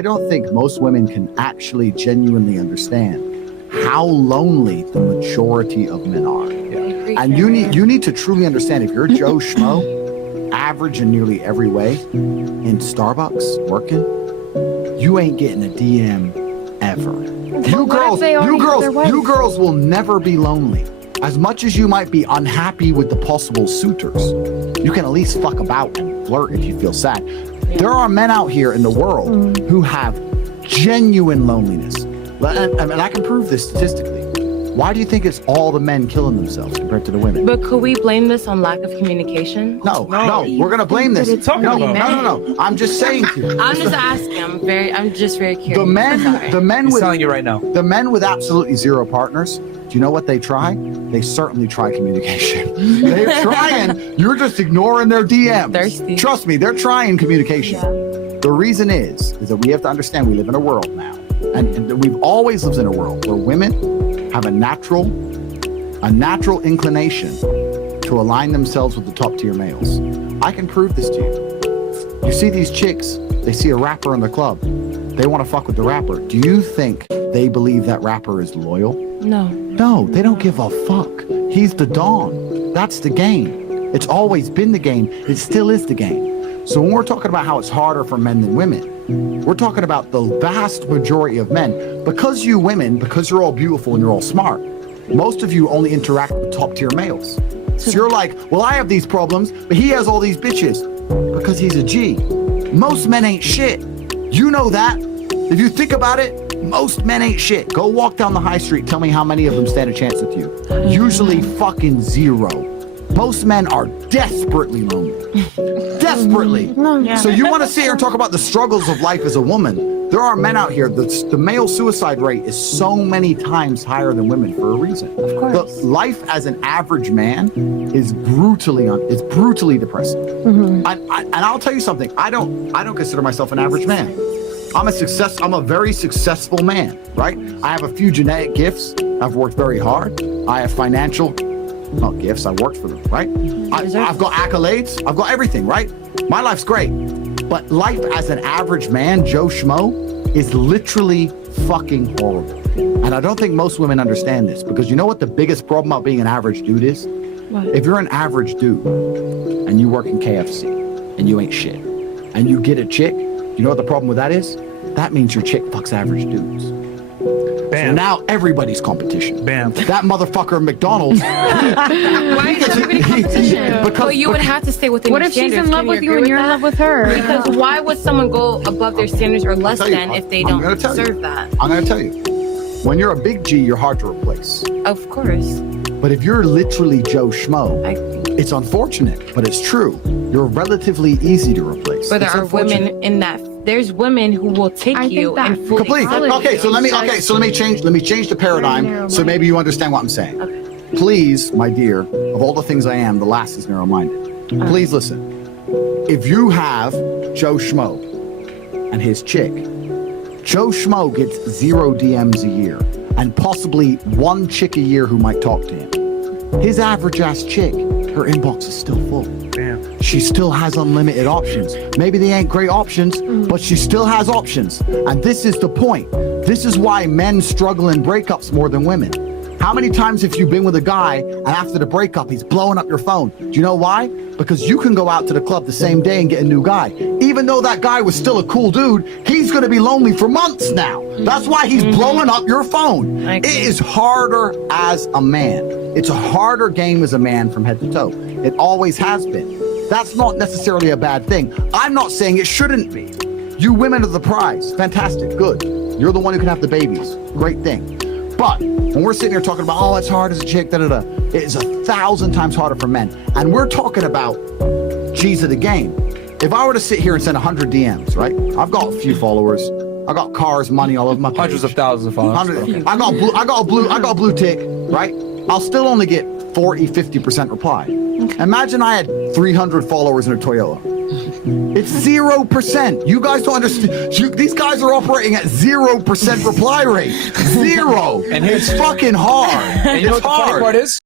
I don't think most women can actually genuinely understand how lonely the majority of men are. And you need to truly understand, if you're Joe Schmo, average in nearly every way, in Starbucks working, you ain't getting a DM ever. You girls will never be lonely. As much as you might be unhappy with the possible suitors, you can at least fuck about and flirt if you feel sad. There are men out here in the world who have genuine loneliness. And I can prove this statistically. Why do you think it's all the men killing themselves compared to the women? But could we blame this on lack of communication? No, we're going to blame this. No. I'm just saying to you. I'm just asking. I'm just very curious. The men He's with telling you right now. The men with absolutely zero partners, do you know what they try? They certainly try communication. They're trying. You're just ignoring their DMs. Thirsty. Trust me, they're trying communication. Yeah. The reason is that we have to understand we live in a world now, and we've always lived in a world where women have a natural inclination to align themselves with the top tier males. I can prove this to you. You see these chicks, they see a rapper in the club, they want to fuck with the rapper. Do you think they believe that rapper is loyal? No, they don't give a fuck. He's the Don. That's the game. It's always been the game. It still is the game. So when we're talking about how it's harder for men than women, we're talking about the vast majority of men. Because you women, because you're all beautiful and you're all smart, most of you only interact with top tier males. So you're like, well, I have these problems, but he has all these bitches because he's a G. Most men ain't shit. You know that. If you think about it, most men ain't shit. Go walk down the high street. Tell me how many of them stand a chance with you. Usually fucking zero. Most men are desperately lonely. Desperately. So you want to sit here and talk about the struggles of life as a woman. There are men out here, the male suicide rate is so many times higher than women for a reason. Of course. The life as an average man is brutally depressing. And I'll tell you something, I don't consider myself an average man. I'm a very successful man, right? I have a few genetic gifts. I've worked very hard. I have financial, not gifts, I worked for them, right? I've got accolades, I've got everything, right? My life's great. But life as an average man, Joe Schmo, is literally fucking horrible. And I don't think most women understand this, because you know what the biggest problem about being an average dude is? What? If you're an average dude and you work in KFC and you ain't shit and you get a chick, you know what the problem with that is? That means your chick fucks average dudes. Bam. So now everybody's competition. Bam. That motherfucker at McDonald's. Why is everybody competition? Because you would have to stay within what your if she's standards. in love with you and you're in love with her? Because why would someone go above their standards or less than if they don't deserve that? I'm going to tell you. When you're a big G, you're hard to replace. Of course. But if you're literally Joe Schmo, it's unfortunate, but it's true. You're relatively easy to replace. But there are women in that. There's women who will take you and fully complete. Okay, so let me change the paradigm so maybe you understand what I'm saying. Okay. Please, my dear, of all the things I am, the last is narrow-minded. Please listen. If you have Joe Schmo and his chick, Joe Schmo gets 0 DMs a year and possibly 1 chick a year who might talk to him. His average ass chick, her inbox is still full. Damn. She still has unlimited options. Maybe they ain't great options, but she still has options. And this is the point. This is why men struggle in breakups more than women. How many times have you been with a guy and after the breakup, he's blowing up your phone? Do you know why? Because you can go out to the club the same day and get a new guy. Even though that guy was still a cool dude, he's going to be lonely for months now. That's why he's blowing up your phone. It is harder as a man. It's a harder game as a man from head to toe. It always has been. That's not necessarily a bad thing. I'm not saying it shouldn't be. You women are the prize. Fantastic. Good. You're the one who can have the babies. Great thing. But when we're sitting here talking about, oh, it's hard as a chick, da-da-da, it is 1,000 times harder for men. And we're talking about G's of the game. If I were to sit here and send 100 DMs, right? I've got a few followers. I got cars, money all over my page. Hundreds of thousands of followers. I got blue tick, right? I'll still only get 40, 50% reply. Okay. Imagine I had 300 followers in a Toyota. It's 0%. You guys don't understand. These guys are operating at 0% reply rate. 0. And it's fucking hard. And you know what the funny part is?